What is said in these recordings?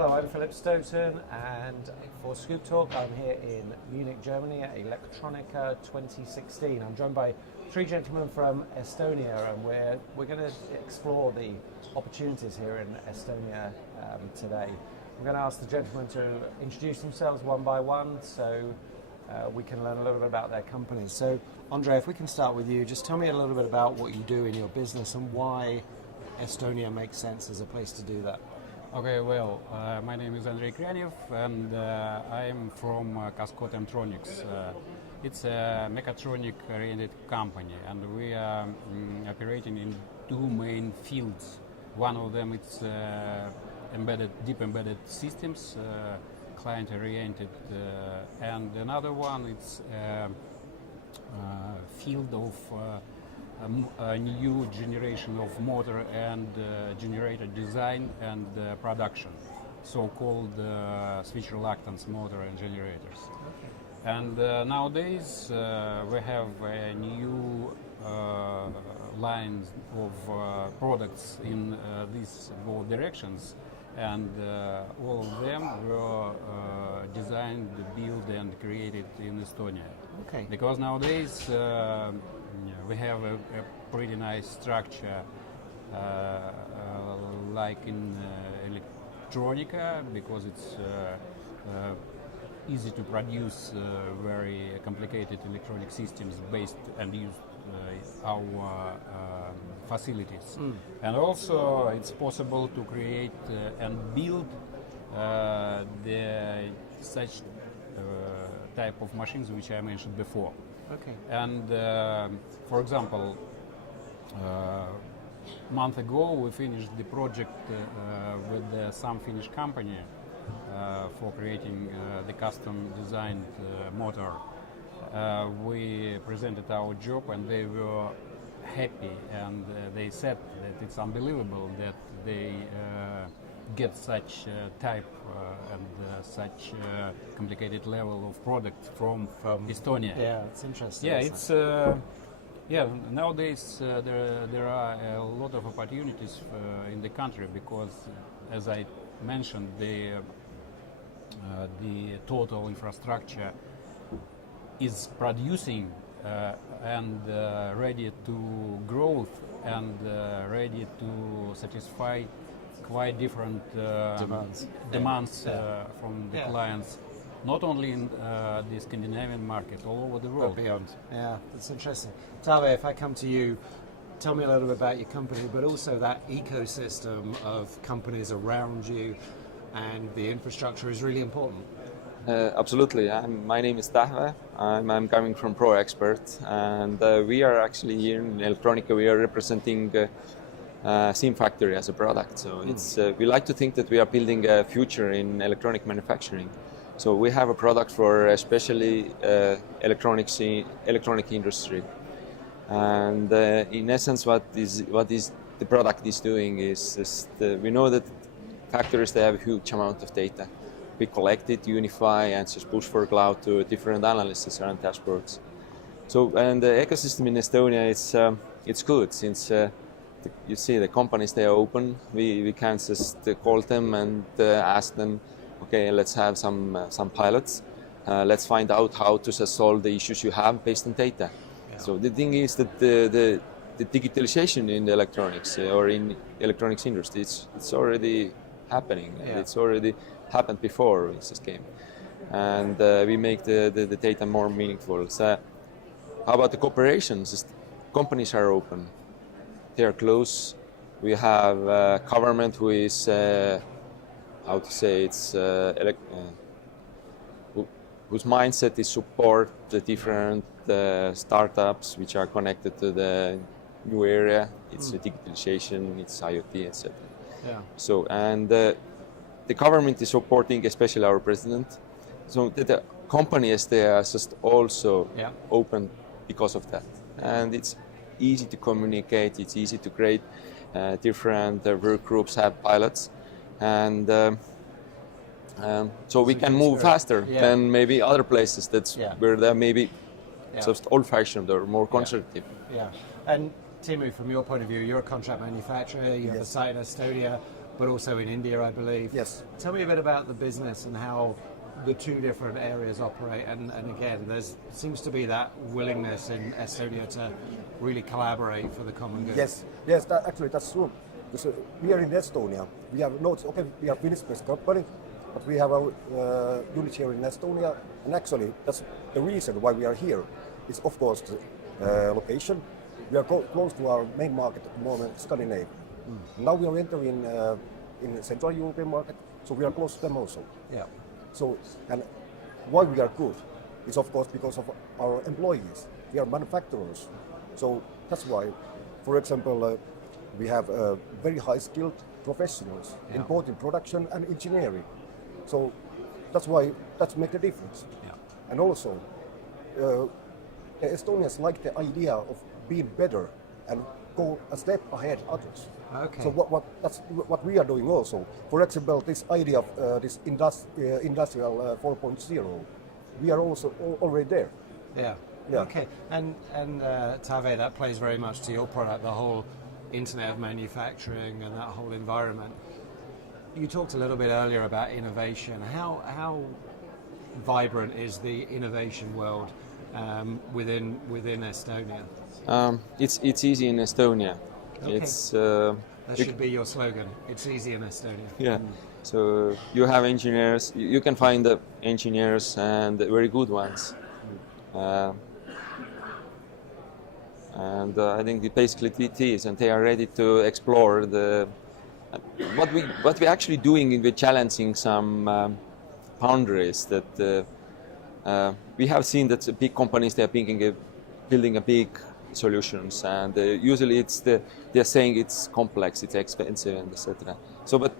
Hello, I'm Philip Stoten, and for ScoopTalk, I'm here in Munich, Germany at Electronica 2016. I'm joined by three gentlemen from Estonia, and we're going to explore the opportunities here in Estonia today. I'm going to ask the gentlemen to introduce themselves one by one, so we can learn a little bit about their companies. So, Andre, if we can start with you, just tell me a little bit about what you do in your business and why Estonia makes sense as a place to do that. Okay, well, my name is Krianev, and I'm from Kaskod MTRONIX. It's a mechatronic-oriented company, and we are operating in two main fields. One of them is deep embedded systems, client-oriented, and another one is field of a new generation of motor and generator design and production, so-called switch reluctance motor and generators. Okay. And nowadays we have a new lines of products in these both directions, and all of them were designed, built and created in Estonia. Okay. Because nowadays we have a pretty nice structure like in Electronica, because it's easy to produce very complicated electronic systems based and use our facilities. And also it's possible to create and build such type of machines which I mentioned before. Okay. And for example, a month ago we finished the project with some Finnish company for creating the custom designed motor. We presented our job and they were happy, and they said that it's unbelievable that they get such type and such complicated level of product from Estonia. Yeah, it's interesting. Yeah, it's nowadays there are a lot of opportunities in the country, because, as I mentioned, the total infrastructure is producing and ready to growth and ready to satisfy quite different demands from the clients, not only in the Scandinavian market, all over the world. But beyond. Yeah, that's interesting. Tähve, if I come to you, tell me a little bit about your company, but also that ecosystem of companies around you, and the infrastructure is really important. Absolutely. My name is Tähve. I'm coming from Proekspert, and we are actually here in Electronica. We are representing SIM Factory as a product. So it's we like to think that we are building a future in electronic manufacturing. So we have a product for especially electronic industry. And in essence, what is the product is doing is we know that factories, they have a huge amount of data. We collect it, unify, and just push for cloud to different analysis and dashboards. So, and the ecosystem in Estonia, it's good, since you see the companies, they are open. We can just call them and ask them, okay, let's have some pilots. Let's find out how to solve the issues you have based on data. Yeah. So the thing is that the digitalization in the electronics or in electronics industry, it's already happening. Yeah. It's already happened before we just came, and we make the data more meaningful. So how about the cooperations? Companies are open, they are close. We have government who is how to say, it's whose mindset is support the different startups which are connected to the new area. It's digitalization, it's IoT, etc. Yeah. So, and the government is supporting, especially our president. So the companies, they are just also open because of that. And it's easy to communicate, it's easy to create different work groups, have pilots. And so we can move faster than maybe other places where they're maybe just old-fashioned or more conservative. Yeah. And Teemu, from your point of view, you're a contract manufacturer, you have a site in Estonia. but also in India, I believe. Yes. Tell me a bit about the business and how the two different areas operate. And again, there seems to be that willingness in Estonia to really collaborate for the common good. Yes, actually that's true. Because we are in Estonia. We have we are Finnish-based company, but we have our unit here in Estonia, and actually that's the reason why we are here. Is of course the location. We are close to our main market at the moment, Scandinavia. Now we are entering in Central European market, so we are close to them also. Yeah. So, and why we are good is of course because of our employees. We are manufacturers, so that's why, for example, we have very high-skilled professionals in both in production and engineering. So that's why that makes a difference. Yeah. And also, the Estonians like the idea of being better and go a step ahead others. Okay. So that's what we are doing also. For example, this idea of this industrial 4.0, we are also already there. Yeah. Yeah. Okay. And Tähve, that plays very much to your product, the whole Internet of Manufacturing and that whole environment. You talked a little bit earlier about innovation. How vibrant is the innovation world within Estonia? It's easy in Estonia. Okay. It's That should be your slogan. It's easy in Estonia. yeah. So you have engineers. You can find the engineers and the very good ones. And I think basically it is, and they are ready to explore what we're actually doing. We're challenging some boundaries that we have seen that the big companies, they are building a big solutions, and usually they're saying it's complex, it's expensive, and etc. So, but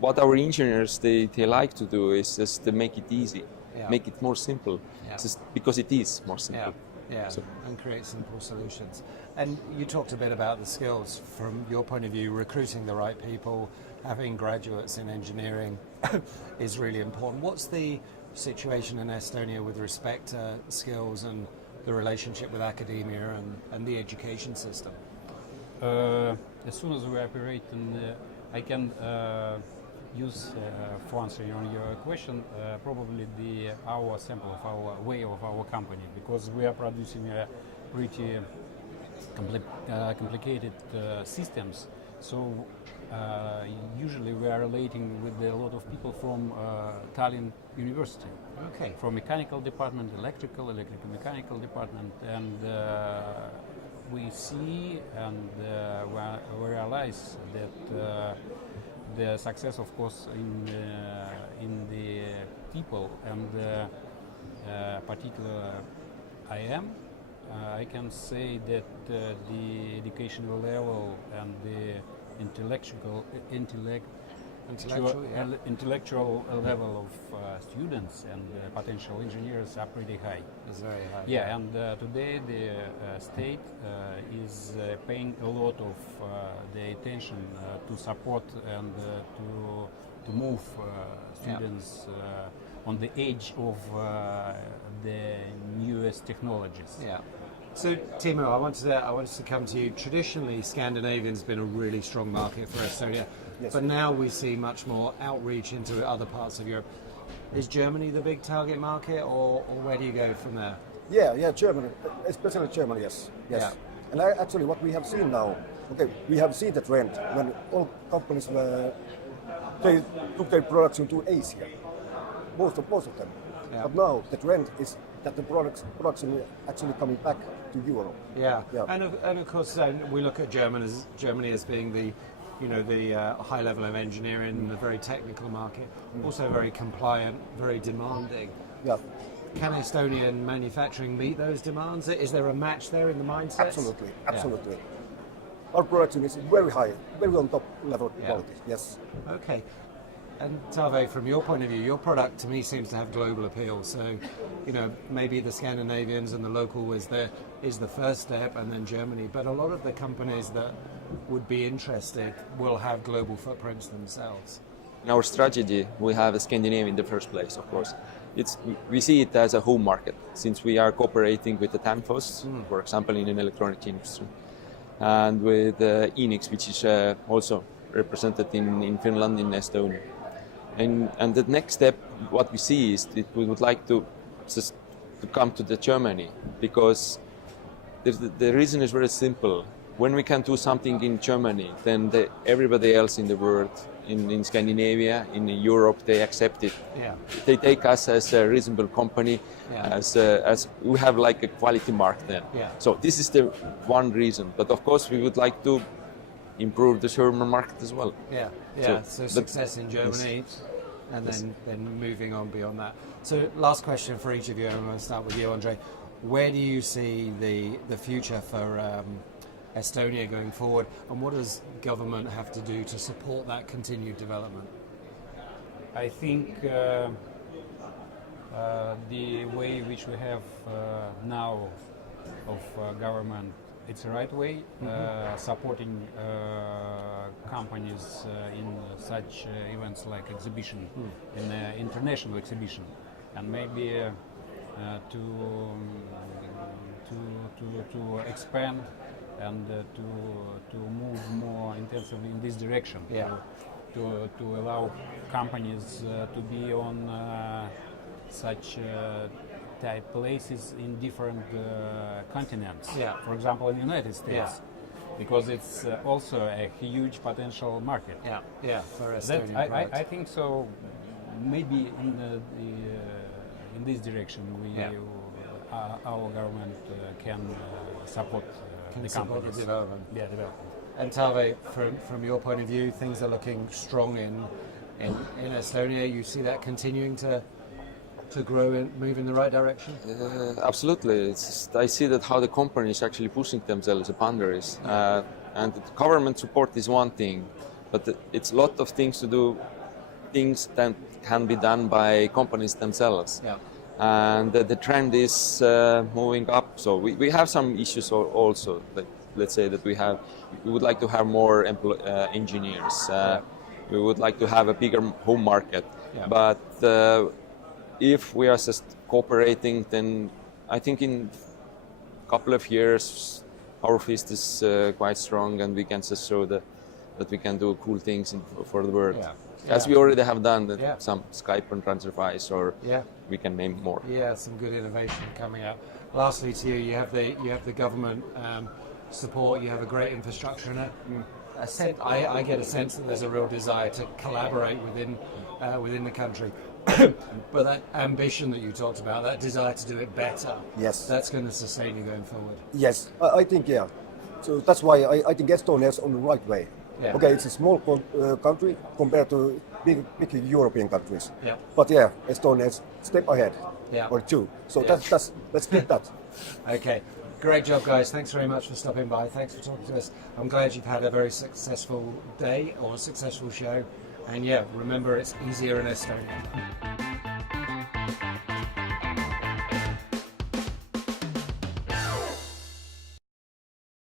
what our engineers they like to do is just to make it easy, make it more simple, just because it is more simple. Yeah, So. and create simple solutions. And you talked a bit about the skills from your point of view, recruiting the right people, having graduates in engineering is really important. What's the situation in Estonia with respect to skills and the relationship with academia and the education system? As soon as we operate, I can use for answering on your question probably our sample of our way of our company, because we are producing pretty complicated systems. So usually we are relating with a lot of people from Tallinn University. Okay. From mechanical department, electrical mechanical department, and we see and we realize that the success, of course, in the people, and particular I can say that the educational level and the intellectual level of students and potential engineers are pretty high. It's very high. Yeah, and today the state is paying a lot of the attention to support and to move students on the edge of the newest technologies. Yeah. So, Teemu, I wanted to come to you. Traditionally, Scandinavian's been a really strong market for Estonia, but now we see much more outreach into other parts of Europe. Is Germany the big target market, or where do you go from there? Yeah, Germany, especially Germany, yes. Yeah. And actually what we have seen now, we have seen the trend when all companies they took their production to Asia, most of them. Yeah. But now the trend is that the production actually coming back to Europe. Yeah. And of course we look at Germany as being the high level of engineering, the very technical market, also very compliant, very demanding. Yeah. Can Estonian manufacturing meet those demands? Is there a match there in the mindset? Absolutely. Our production is very high, very on top level quality. Yes. Okay. And Tähve, from your point of view, your product to me seems to have global appeal. So, maybe the Scandinavians and the local is the first step, and then Germany. But a lot of the companies that would be interested will have global footprints themselves. In our strategy, we have Scandinavia in the first place, of course. We see it as a home market, since we are cooperating with the Danfoss, for example, in an electronic industry, and with INIX, which is also represented in Finland, in Estonia. And the next step, what we see is that we would like to just to come to the Germany, because the reason is very simple. When we can do something in Germany, then everybody else in the world, in Scandinavia, in Europe, they accept it. Yeah. They take us as a reasonable company, as we have like a quality mark then. Yeah. So this is the one reason. But of course, we would like to improve the German market as well. Yeah, yeah. So success in Germany, and then moving on beyond that. So last question for each of you. I'm going to start with you, Andre. Where do you see the future for Estonia going forward, and what does government have to do to support that continued development? I think the way which we have now of government, it's the right way, supporting companies in such events like exhibition, in international exhibition, and maybe to expand and to move more intensively in this direction. Yeah. To allow companies to be on such type places in different continents. Yeah. For example, in the United States, because it's also a huge potential market. Yeah, yeah, for Estonian products. I think so. Maybe in this direction, our government can support the companies. The development. Yeah, development. And Tähve, from your point of view, things are looking strong in Estonia. You see that continuing to grow and move in the right direction? Absolutely. I see that how the company is actually pushing themselves, the boundaries. And the government support is one thing, but it's a lot of things to do, things that can be done by companies themselves. Yeah. And the trend is moving up. So we have some issues also. Like, let's say that we would like to have more engineers. We would like to have a bigger home market. Yeah. But if we are just cooperating, then I think in a couple of years our fist is quite strong, and we can just show that we can do cool things for the world. Yeah. As we already have done Yeah. some Skype and TransferWise, or we can name more. Yeah, some good innovation coming out. Lastly, to you, you have the government support. You have a great infrastructure in it. I get a sense that there's a real desire to collaborate within the country. But that ambition that you talked about, that desire to do it better, Yes. that's going to sustain you going forward. Yes, I think, yeah. So that's why I think Estonia is on the right way. Yeah. Okay, it's a small country compared to big European countries. Yeah. But yeah, Estonia is step ahead, Yeah. or two. So Yeah. let's keep that. Okay, great job, guys. Thanks very much for stopping by. Thanks for talking to us. I'm glad you've had a very successful day or a successful show. And yeah, remember, it's easier in Estonia.